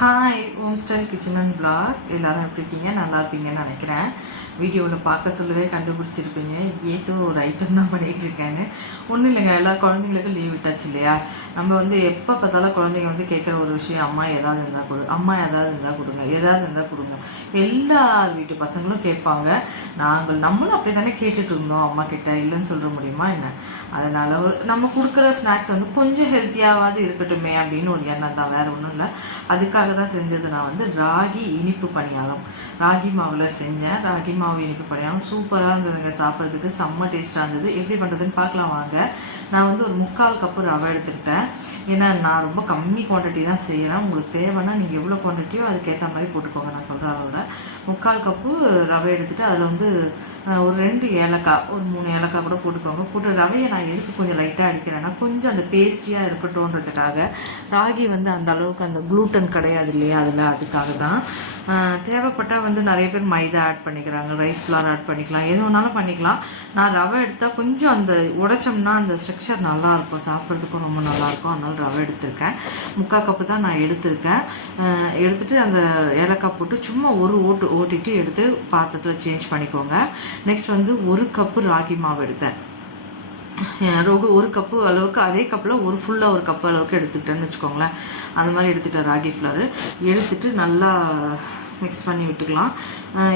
Hi home style kitchen and blog. எல்லோரும் எப்படி இருக்கீங்க? நல்லா இருப்பீங்கன்னு நினைக்கிறேன். வீடியோவில் பார்க்க சொல்லவே கண்டுபிடிச்சிருப்பீங்க ஏதோ ஒரு ஐட்டம் தான் பண்ணிகிட்ருக்கேன்னு. ஒன்றும் இல்லைங்க, எல்லா குழந்தைங்களுக்கும் லீவ் விட்டாச்சு இல்லையா? நம்ம எப்போ பார்த்தாலும் குழந்தைங்க கேட்குற ஒரு விஷயம், அம்மா ஏதாவது இருந்தால் கொடு, அம்மா ஏதாவது இருந்தால் கொடுங்க, ஏதாவது இருந்தால் கொடுங்க. எல்லார் வீட்டு பசங்களும் கேட்பாங்க. நம்மளும் அப்படி தானே கேட்டுட்டு இருந்தோம் அம்மா கிட்ட, இல்லைன்னு சொல்ல முடியுமா என்ன? அதனால் நம்ம கொடுக்குற ஸ்நாக்ஸ் கொஞ்சம் ஹெல்த்தியாவது இருக்கட்டுமே அப்படின்னு ஒரு எண்ணம் தான், வேறு ஒன்றும் இல்லை. அதுக்காக தான் செஞ்சது. நான் ராகி இனிப்பு பணியாரம் ராகி மாவில் செஞ்சேன். ராகி மாவு இனிப்பு பணியாரம் சூப்பராக இருந்ததுங்க, சாப்பிட்றதுக்கு செம்ம டேஸ்ட்டாக இருந்தது. எப்படி பண்ணுறதுன்னு பார்க்கலாம் வாங்க. நான் ஒரு 3/4 கப்பு ரவை எடுத்துக்கிட்டேன். ஏன்னா நான் ரொம்ப கம்மி குவான்டிட்டி தான் செய்கிறேன். உங்களுக்கு தேவைன்னா நீங்கள் எவ்வளோ குவான்டிட்டியோ அதுக்கேற்ற மாதிரி போட்டுக்கோங்க. நான் சொல்கிற அளவோட 3/4 கப்பு ரவை எடுத்துகிட்டு அதில் ஒரு 2 ஏலக்காய், ஒரு 3 ஏலக்காய் கூட போட்டுக்கோங்க. போட்டு ரவையை நான் எதுக்கு கொஞ்சம் லைட்டாக அடிக்கிறேன்னா கொஞ்சம் அந்த பேஸ்டியாக இருக்கட்டும்ன்றதுக்காக. ராகி அந்த அளவுக்கு அந்த குளூட்டன் கிடையாது இல்லையா அதில், அதுக்காக தான். தேவைப்பட்டால் நிறைய பேர் மைதா ஆட் பண்ணிக்கிறாங்க, ரைஸ் ஃப்ளார் ஆட் பண்ணிக்கலாம், எது வேணாலும் பண்ணிக்கலாம். நான் ரவை எடுத்தால் கொஞ்சம் அந்த உடைச்சோம்னா அந்த ஸ்ட்ரக்சர் நல்லாயிருக்கும், சாப்பிட்றதுக்கும் ரொம்ப நல்லாயிருக்கும். அதனால ரவை எடுத்திருக்கேன். 3/4 கப்பு தான் நான் எடுத்திருக்கேன். எடுத்துகிட்டு அந்த ஏலக்காய் போட்டு சும்மா ஒரு ஓட்டிட்டு எடுத்து பாத்திரத்தில் சேஞ்ச் பண்ணிக்கோங்க. நெக்ஸ்ட் 1 கப்பு ராகி மாவு எடுத்தேன். 1 கப்பு அளவுக்கு, அதே கப்பில் ஃபுல்லாக 1 கப்பு அளவுக்கு எடுத்துக்கிட்டேன்னு வச்சுக்கோங்களேன். அந்த மாதிரி எடுத்துக்கிட்டேன். ராகி ஃப்ளவர் எடுத்துகிட்டு நல்லா மிக்ஸ் பண்ணி விட்டுக்கலாம்.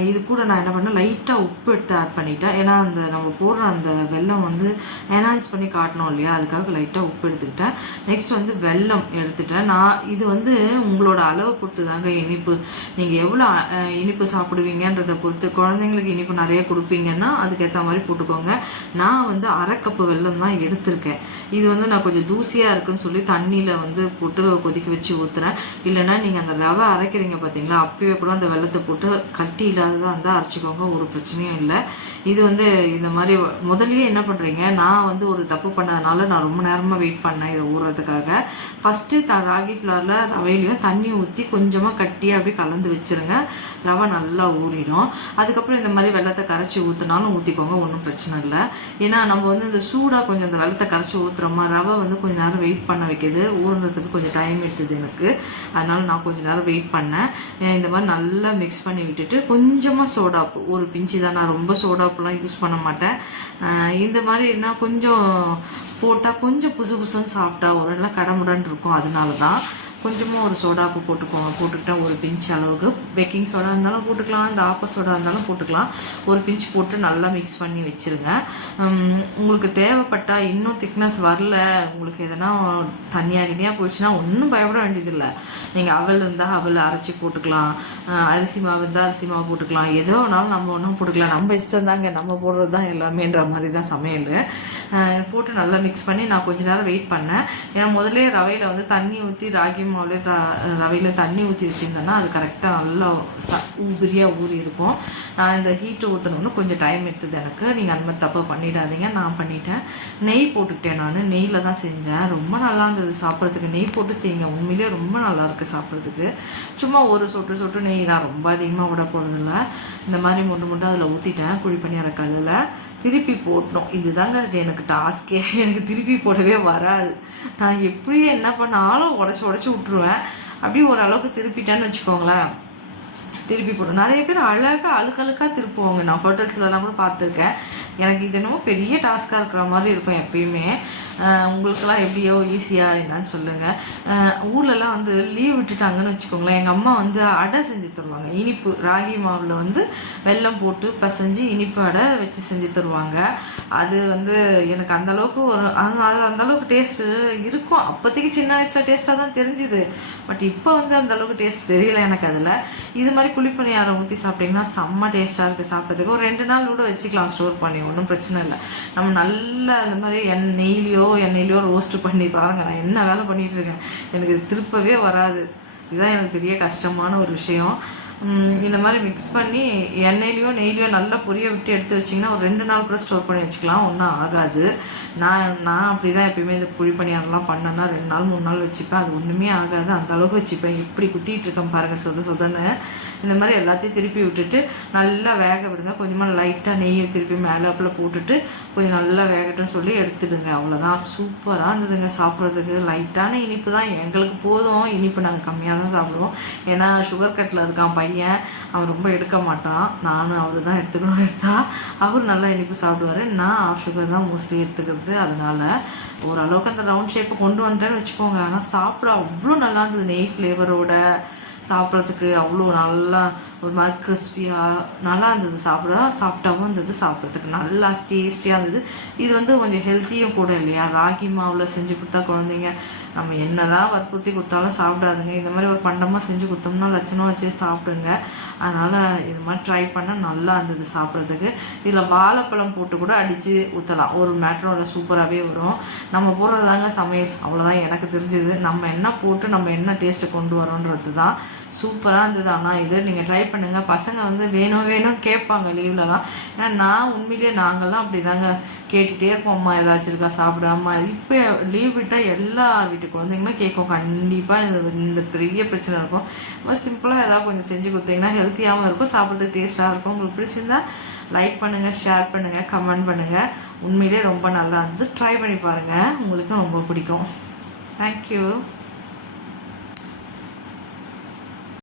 இது கூட நான் என்ன பண்ணேன், லைட்டாக உப்பு எடுத்து ஆட் பண்ணிட்டேன். ஏன்னா நம்ம போடுற அந்த வெல்லம் என்ஹான்ஸ் பண்ணி காட்டணும் இல்லையா, அதுக்காக லைட்டாக உப்பு எடுத்துக்கிட்டேன். நெக்ஸ்ட் வெல்லம் எடுத்துட்டேன். நான் இது உங்களோட அளவை பொறுத்து தாங்க இனிப்பு. நீங்கள் எவ்வளோ இனிப்பு சாப்பிடுவீங்கன்றதை பொறுத்து. குழந்தைங்களுக்கு இனிப்பு நிறைய கொடுப்பீங்கன்னா அதுக்கேற்ற மாதிரி போட்டுக்கோங்க. நான் 1/2 கப்பு வெல்லம் தான் எடுத்திருக்கேன். இது நான் கொஞ்சம் தூசியாக இருக்குன்னு சொல்லி தண்ணியில் போட்டு கொதிக்க வச்சு ஊற்றுறேன். இல்லைன்னா நீங்கள் அந்த ரவை அரைக்கிறீங்க பார்த்தீங்களா, அப்பவே கூட அந்த வெல்லத்தை போட்டு கட்டி இல்லாததாக இருந்தால் அரைச்சிக்கோங்க, ஒரு பிரச்சனையும் இல்லை. இது இந்த மாதிரி முதல்லயே என்ன பண்ணுறீங்க, நான் ஒரு தப்பு பண்ணதுனால நான் ரொம்ப நேரமாக வெயிட் பண்ணேன் இதை ஊறுறதுக்காக. ஃபஸ்ட்டு ராகி ஃப்ளாரில் ரவையிலையும் தண்ணி ஊற்றி கொஞ்சமாக கட்டியாக அப்படி கலந்து வச்சுருங்க. ரவை நல்லா ஊறிடும். அதுக்கப்புறம் இந்த மாதிரி வெல்லத்தை கரைச்சி ஊற்றினாலும் ஊற்றிக்கோங்க, ஒன்றும் பிரச்சனை இல்லை. ஏன்னா நம்ம இந்த சூடாக கொஞ்சம் இந்த வெல்லத்தை கரைச்சி ஊற்றுறோமா, ரவை கொஞ்சம் நேரம் வெயிட் பண்ண வைக்கிது, ஊறுறதுக்கு கொஞ்சம் டைம் எடுத்துது எனக்கு. அதனால நான் கொஞ்சம் நேரம் வெயிட் பண்ணேன். இந்த மாதிரி நல்லா மிக்ஸ் பண்ணி விட்டுட்டு கொஞ்சமாக சோடாப்பு, ஒரு பிஞ்சு தான், நான் ரொம்ப சோடாப்புலாம் யூஸ் பண்ண மாட்டேன். இந்த மாதிரினா கொஞ்சம் போட்டால் கொஞ்சம் புசு புசுன்னு சாஃப்டாக ஒரு எல்லாம் கடமுடன் இருக்கும். அதனால தான் கொஞ்சமாக ஒரு சோடாப்பு போட்டுக்கிட்டேன். ஒரு பிஞ்ச் அளவுக்கு பேக்கிங் சோடா இருந்தாலும் போட்டுக்கலாம், இந்த ஆப்ப சோடா இருந்தாலும் போட்டுக்கலாம். ஒரு பிஞ்ச் போட்டு நல்லா மிக்ஸ் பண்ணி வச்சுருங்க. உங்களுக்கு தேவைப்பட்டால் இன்னும் திக்னஸ் வரல, உங்களுக்கு எதனா தனியாக போயிடுச்சுன்னா ஒன்றும் பயப்பட வேண்டியதில்லை. நீங்கள் அவல் இருந்தால் அவல் அரைச்சி போட்டுக்கலாம், அரிசி மாவு இருந்தால் அரிசி மாவு போட்டுக்கலாம், ஏதோ வேணாலும் நம்ம ஒன்றும் போட்டுக்கலாம். நம்ம இஷ்டம் தாங்க, நம்ம போடுறது தான் எல்லாமேன்ற மாதிரி தான் சமையல். போட்டு நல்லா மிக்ஸ் பண்ணி நான் கொஞ்சம் நேரம் வெயிட் பண்ணேன். ஏன்னா முதல்ல ரவையில் தண்ணி ஊற்றி ராகி ரவையில் தண்ணி ஊற்றி வச்சுருந்தேன்னா அது கரெக்டாக நல்லா உதிரியாக ஊறி இருக்கும். நான் இந்த ஹீட்டு ஊற்றணும்னு கொஞ்சம் டைம் எடுத்தது எனக்கு. நீங்கள் அந்த மாதிரி தப்பு பண்ணிடாதீங்க. நான் பண்ணிட்டேன். நெய் போட்டுக்கிட்டேன். நான் நெய்யில் தான் செஞ்சேன். ரொம்ப நல்லா இருந்தது சாப்பிட்றதுக்கு. நெய் போட்டு செய்யுங்க, உண்மையிலே ரொம்ப நல்லாயிருக்கு சாப்பிட்றதுக்கு. சும்மா ஒரு சொட்டு நெய் தான், ரொம்ப அதிகமாக விட போகிறதில்ல. இந்த மாதிரி முண்டு அதில் ஊற்றிட்டேன். குழி பணியார கல்லில் திருப்பி போட்டணும். இதுதாங்க எனக்கு டாஸ்கே. எனக்கு திருப்பி போடவே வராது. நான் எப்படி என்ன பண்ணாலும் உடச்சி விட்ருவேன். அப்படியே ஓரளவுக்கு திருப்பிட்டேன்னு வச்சுக்கோங்களேன், திருப்பி போடும். நிறைய பேர் அழகாக அழுக்கழுக்காக திருப்புவாங்க. நான் ஹோட்டல்ஸ்லலாம் கூட பார்த்துருக்கேன். எனக்கு இது என்னமோ பெரிய டாஸ்காக இருக்கிற மாதிரி இருக்கும் எப்பயுமே. உங்களுக்கெல்லாம் எப்படியோ ஈஸியாக என்னன்னு சொல்லுங்கள். ஊர்லலாம் லீவ் விட்டுட்டாங்கன்னு வச்சுக்கோங்களேன், எங்கள் அம்மா அடை செஞ்சு தருவாங்க. இனிப்பு ராகி மாவில் வெல்லம் போட்டு பசைஞ்சு இனிப்பு அடை வச்சு செஞ்சு தருவாங்க. அது எனக்கு அந்தளவுக்கு அந்தளவுக்கு டேஸ்ட்டு இருக்கும். அப்போதைக்கு சின்ன வயசில் டேஸ்ட்டாக தான் தெரிஞ்சுது. பட் இப்போ அந்தளவுக்கு டேஸ்ட் தெரியல எனக்கு அதில். இது மாதிரி குழிப்பணியாரம் ஊற்றி சாப்பிட்டிங்கன்னா செம்ம டேஸ்ட்டாக இருக்குது சாப்பிட்றதுக்கு. ஒரு 2 நாள் கூட வச்சுக்கலாம் ஸ்டோர் பண்ணி, ஒன்றும் பிரச்சனை இல்லை. நம்ம நல்லா அந்த மாதிரி எண்ணெயிலையோ ரோஸ்ட் பண்ணி பாருங்கள். நான் என்ன வேலை பண்ணிகிட்டு இருக்கேன், எனக்கு இது திருப்பவே வராது. இதுதான் எனக்கு பெரிய கஷ்டமான ஒரு விஷயம். இந்த மாதிரி மிக்ஸ் பண்ணி எண்ணெயிலையோ நெய்லையோ நல்லா பொரிய விட்டு எடுத்து வச்சிங்கன்னா ஒரு 2 நாள் கூட ஸ்டோர் பண்ணி வச்சுக்கலாம், ஒன்றும் ஆகாது. நான் அப்படி தான் எப்பயுமே இந்த குழி பணியாரம்லாம் பண்ணேன்னா 2 நாள் 3 நாள் வச்சுப்பேன், அது ஒன்றுமே ஆகாது, அந்த அளவுக்கு வச்சுப்பேன். இப்படி குத்திட்டு இருக்கேன் பாருங்கள், சொதன்னு. இந்த மாதிரி எல்லாத்தையும் திருப்பி விட்டுட்டு நல்லா வேக விடுங்க. கொஞ்சமாக லைட்டாக நெய்யை திருப்பி மேலாப்பில் போட்டுட்டு கொஞ்சம் நல்லா வேகட்டும் சொல்லி எடுத்துடுங்க. அவ்வளோதான், சூப்பராக இருந்ததுங்க சாப்பிட்றதுக்கு. லைட்டான இனிப்பு தான், எங்களுக்கு போதும் இனிப்பு, நாங்கள் கம்மியாக தான் சாப்பிடுவோம். ஏன்னா சுகர் கட்டில் இருக்கான் பையன், அவன் ரொம்ப எடுக்க மாட்டான். நானும் அவர் தான் எடுத்தா அவர் நல்லா இனிப்பு சாப்பிடுவார். நான் ஆஃப் சுகர் தான் மோஸ்ட்லி எடுத்துக்கிறது. அதனால் ஓரளவுக்கு அந்த ரவுண்ட் ஷேப்பை கொண்டு வந்துட்டேன்னு வச்சுக்கோங்க. ஆனால் சாப்பிட அவ்வளோ நல்லா இருந்தது, நெய் ஃப்ளேவரோட சாப்பிட்றதுக்கு அவ்வளோ நல்லா ஒரு மாதிரி கிறிஸ்பியாக நல்லா இருந்தது. சாப்பிட்டாவும் இருந்தது, சாப்பிட்றதுக்கு நல்லா டேஸ்டியாக இருந்தது. இது கொஞ்சம் ஹெல்த்தியும் கூட இல்லையா, ராகி மாவில் செஞ்சு கொடுத்தா குழந்தைங்க நம்ம என்ன தான் வற்புறுத்தி கொடுத்தாலும் சாப்பிடாதுங்க. இந்த மாதிரி ஒரு பண்டமாக செஞ்சு கொடுத்தோம்னா லட்சணம் வச்சு சாப்பிடுங்க. அதனால் இது மாதிரி ட்ரை பண்ணால் நல்லா இருந்தது சாப்பிட்றதுக்கு. இதில் வாழைப்பழம் போட்டு கூட அடித்து ஊற்றலாம், ஒரு மேட்டரோட சூப்பராகவே வரும். நம்ம போடுறதாங்க சமையல், அவ்வளோதான் எனக்கு தெரிஞ்சது. நம்ம என்ன போட்டு நம்ம என்ன டேஸ்ட்டை கொண்டு வரோன்றது தான். சூப்பராக இருந்தது. ஆனால் இது நீங்கள் ட்ரை பண்ணுங்கள். பசங்க வேணும்னு கேட்பாங்க லீவ்லலாம். ஏன்னா நான் உண்மையிலேயே நாங்கள்லாம் அப்படி தாங்க கேட்டுகிட்டே இருப்போம், அம்மா ஏதாச்சும் இருக்கா சாப்பிடாம. இப்போ லீவ் விட்டால் எல்லா வீட்டு குழந்தைங்களும் கேட்கும் கண்டிப்பாக. இந்த பெரிய பிரச்சனை இருக்கும். ரொம்ப சிம்பிளாக ஏதாவது கொஞ்சம் செஞ்சு கொடுத்தீங்கன்னா ஹெல்த்தியாகவும் இருக்கும், சாப்பிட்றதுக்கு டேஸ்ட்டாக இருக்கும். உங்களுக்கு பிடிச்சிருந்தா லைக் பண்ணுங்கள், ஷேர் பண்ணுங்கள், கமெண்ட் பண்ணுங்கள். உண்மையிலே ரொம்ப நல்லா இருந்து ட்ரை பண்ணி பாருங்கள், உங்களுக்கும் ரொம்ப பிடிக்கும். தேங்க்யூ.